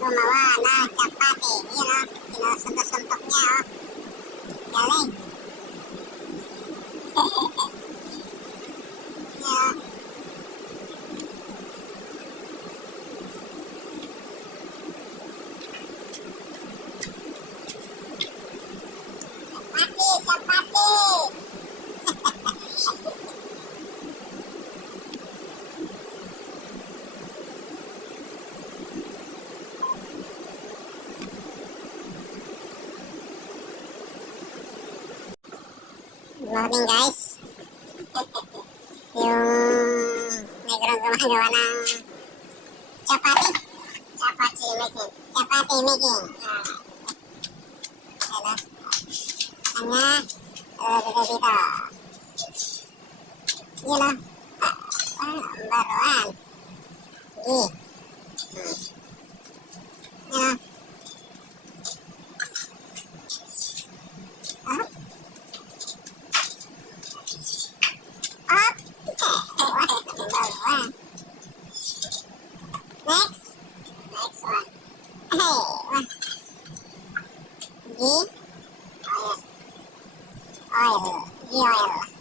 gumawa ng chapati. Yun o, sinusuntok-suntok niya o. Galing. Yun o. Chapati! Good morning guys. Yung negrong gumagawa ng chapati. Chapati making. Chapati making. Ano? Kanya. Dito. Yun o. Baruan. Gi. Yun o. Next one. Hey, G oil. G oil.